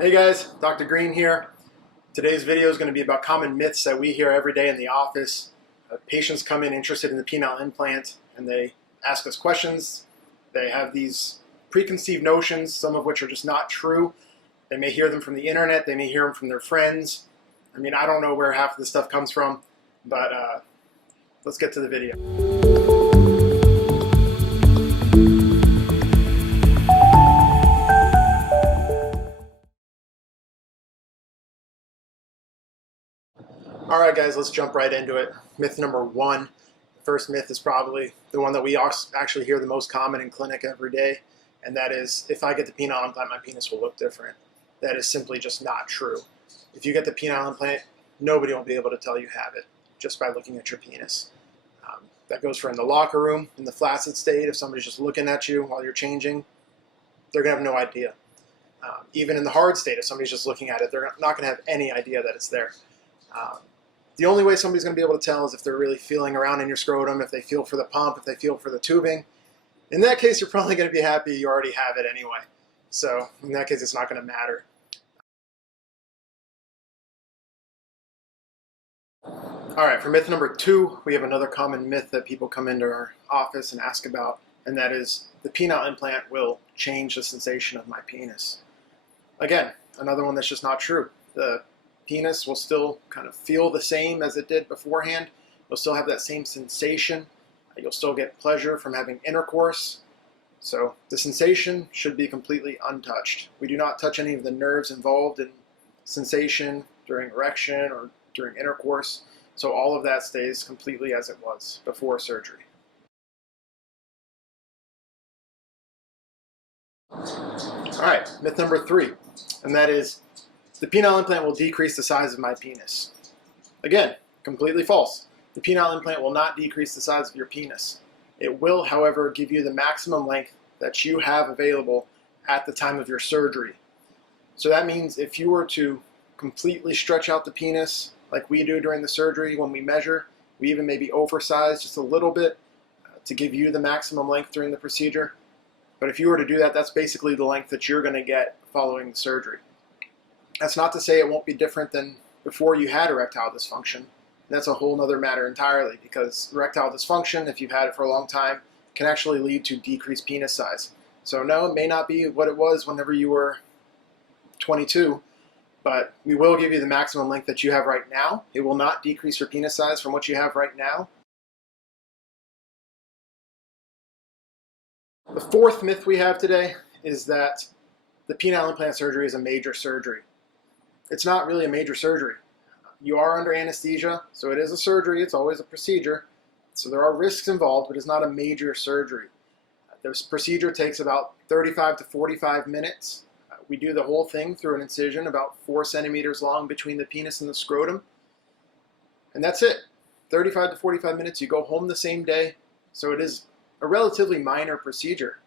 Hey guys, Dr. Green here. Today's video is going to be about common myths that we hear every day in the office. Patients come in interested in the penile implant and they ask us questions. They have these preconceived notions, some of which are just not true. They may hear them from the internet, they may hear them from their friends. I mean, I don't know where half of this stuff comes from, but let's get to the video. Alright guys, let's jump right into it. Myth number one. The first myth is probably the one that we actually hear the most common in clinic every day, and that is, if I get the penile implant, my penis will look different. That is simply just not true. If you get the penile implant, nobody will be able to tell you have it just by looking at your penis. That goes for in the locker room, in the flaccid state. If somebody's just looking at you while you're changing, they're going to have no idea. Even in the hard state, if somebody's just looking at it, they're not going to have any idea that it's there. The only way somebody's going to be able to tell is if they're really feeling around in your scrotum, if they feel for the pump, if they feel for the tubing. In that case, you're probably going to be happy you already have it anyway. So in that case, it's not going to matter. All right, for myth number two, we have another common myth that people come into our office and ask about, and that is the penile implant will change the sensation of my penis. Again, another one that's just not true. The penis will still kind of feel the same as it did beforehand. You'll still have that same sensation. You'll still get pleasure from having intercourse. So the sensation should be completely untouched. We do not touch any of the nerves involved in sensation during erection or during intercourse. So all of that stays completely as it was before surgery. All right, myth number three, and that is the penile implant will decrease the size of my penis. Again, completely false. The penile implant will not decrease the size of your penis. It will, however, give you the maximum length that you have available at the time of your surgery. So that means if you were to completely stretch out the penis like we do during the surgery when we measure, we even maybe oversize just a little bit to give you the maximum length during the procedure. But if you were to do that, that's basically the length that you're going to get following the surgery. That's not to say it won't be different than before you had erectile dysfunction. That's a whole other matter entirely, because erectile dysfunction, if you've had it for a long time, can actually lead to decreased penis size. So no, it may not be what it was whenever you were 22, but we will give you the maximum length that you have right now. It will not decrease your penis size from what you have right now. The fourth myth we have today is that the penile implant surgery is a major surgery. It's not really a major surgery. You are under anesthesia, so it is a surgery. It's always a procedure. So there are risks involved, but it's not a major surgery. This procedure takes about 35 to 45 minutes. We do the whole thing through an incision about 4 centimeters long between the penis and the scrotum. And that's it. 35 to 45 minutes. You go home the same day. So it is a relatively minor procedure.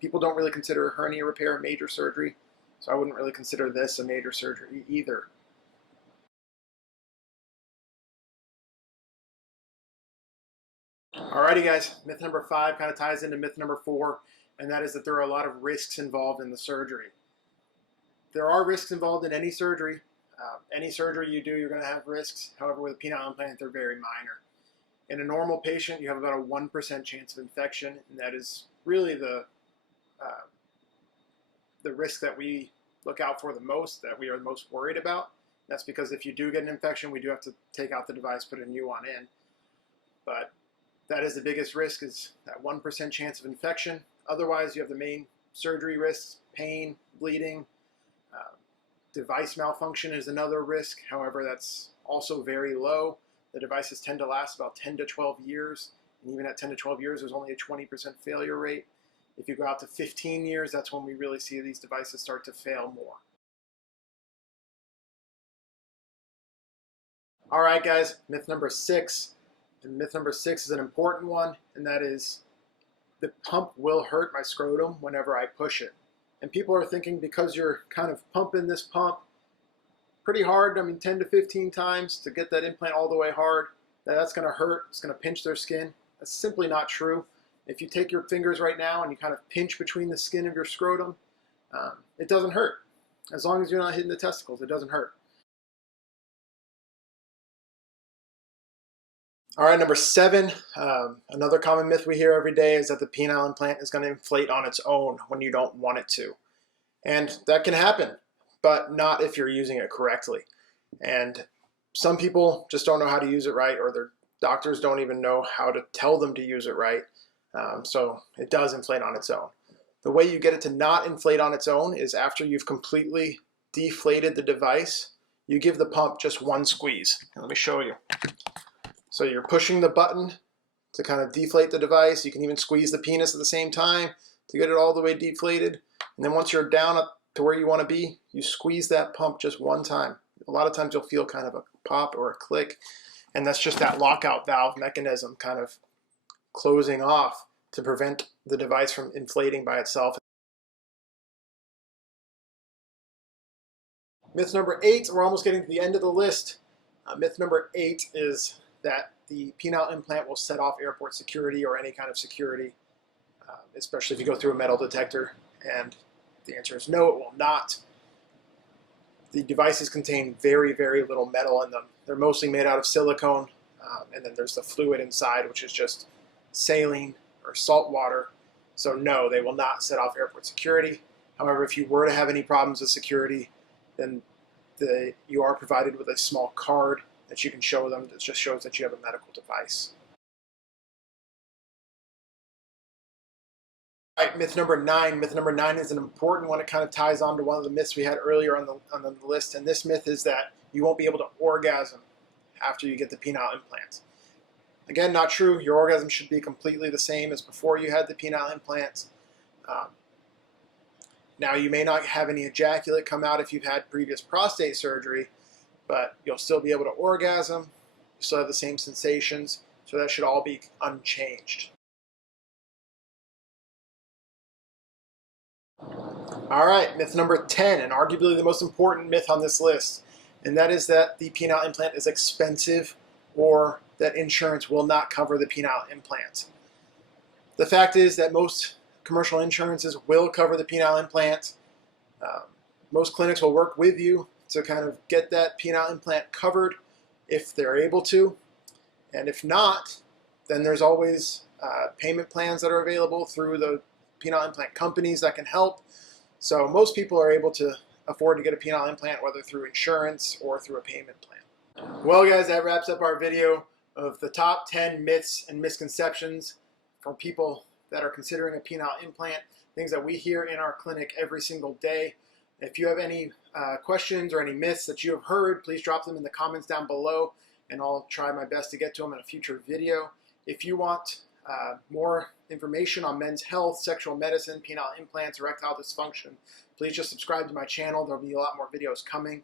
People don't really consider hernia repair a major surgery. So I wouldn't really consider this a major surgery either. Alrighty guys, myth number five kind of ties into myth number four, and that is that there are a lot of risks involved in the surgery. There are risks involved in any surgery. Any surgery you do, you're going to have risks. However, with a penile implant, they're very minor. In a normal patient, you have about a 1% chance of infection, and that is really the risk that we look out for the most, that we are the most worried about. That's because if you do get an infection, we do have to take out the device, put a new one in. But that is the biggest risk, is that 1% chance of infection. Otherwise, you have the main surgery risks: pain, bleeding. Device malfunction is another risk. However, that's also very low. The devices tend to last about 10 to 12 years. And even at 10 to 12 years, there's only a 20% failure rate. If you go out to 15 years, that's when we really see these devices start to fail more. All right, guys, myth number six. And myth number six is an important one, and that is the pump will hurt my scrotum whenever I push it. And people are thinking because you're kind of pumping this pump pretty hard, I mean 10 to 15 times to get that implant all the way hard, that's going to hurt, it's going to pinch their skin. That's simply not true. If you take your fingers right now and you kind of pinch between the skin of your scrotum, it doesn't hurt. As long as you're not hitting the testicles, it doesn't hurt. All right, number 7, another common myth we hear every day is that the penile implant is going to inflate on its own when you don't want it to. And that can happen, but not if you're using it correctly. And some people just don't know how to use it right, or their doctors don't even know how to tell them to use it right. So it does inflate on its own. The way you get it to not inflate on its own is after you've completely deflated the device, you give the pump just one squeeze. Let me show you. So you're pushing the button to kind of deflate the device. You can even squeeze the penis at the same time to get it all the way deflated. And then once you're down up to where you want to be, you squeeze that pump just one time. A lot of times you'll feel kind of a pop or a click, and that's just that lockout valve mechanism kind of closing off to prevent the device from inflating by itself. Myth number 8, we're almost getting to the end of the list. Myth number 8 is that the penile implant will set off airport security or any kind of security, especially if you go through a metal detector. And the answer is no, it will not. The devices contain very, very little metal in them. They're mostly made out of silicone, and then there's the fluid inside, which is just saline or salt water. So no, they will not set off airport security. However, if you were to have any problems with security, then you are provided with a small card that you can show them that just shows that you have a medical device. All right, myth number 9. Myth number 9 is an important one. It kind of ties on to one of the myths we had earlier on the list, and this myth is that you won't be able to orgasm after you get the penile implant. Again, not true. Your orgasm should be completely the same as before you had the penile implant. Now, you may not have any ejaculate come out if you've had previous prostate surgery, but you'll still be able to orgasm. You still have the same sensations, so that should all be unchanged. All right, myth number 10, and arguably the most important myth on this list, and that is that the penile implant is expensive or that insurance will not cover the penile implant. The fact is that most commercial insurances will cover the penile implant. Most clinics will work with you to kind of get that penile implant covered if they're able to. And if not, then there's always payment plans that are available through the penile implant companies that can help. So most people are able to afford to get a penile implant, whether through insurance or through a payment plan. Well, guys, that wraps up our video of the top 10 myths and misconceptions for people that are considering a penile implant, things that we hear in our clinic every single day. If you have any questions or any myths that you have heard, please drop them in the comments down below, and I'll try my best to get to them in a future video. If you want more information on men's health, sexual medicine, penile implants, erectile dysfunction, please just subscribe to my channel. There'll be a lot more videos coming.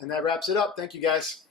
And that wraps it up. Thank you, guys.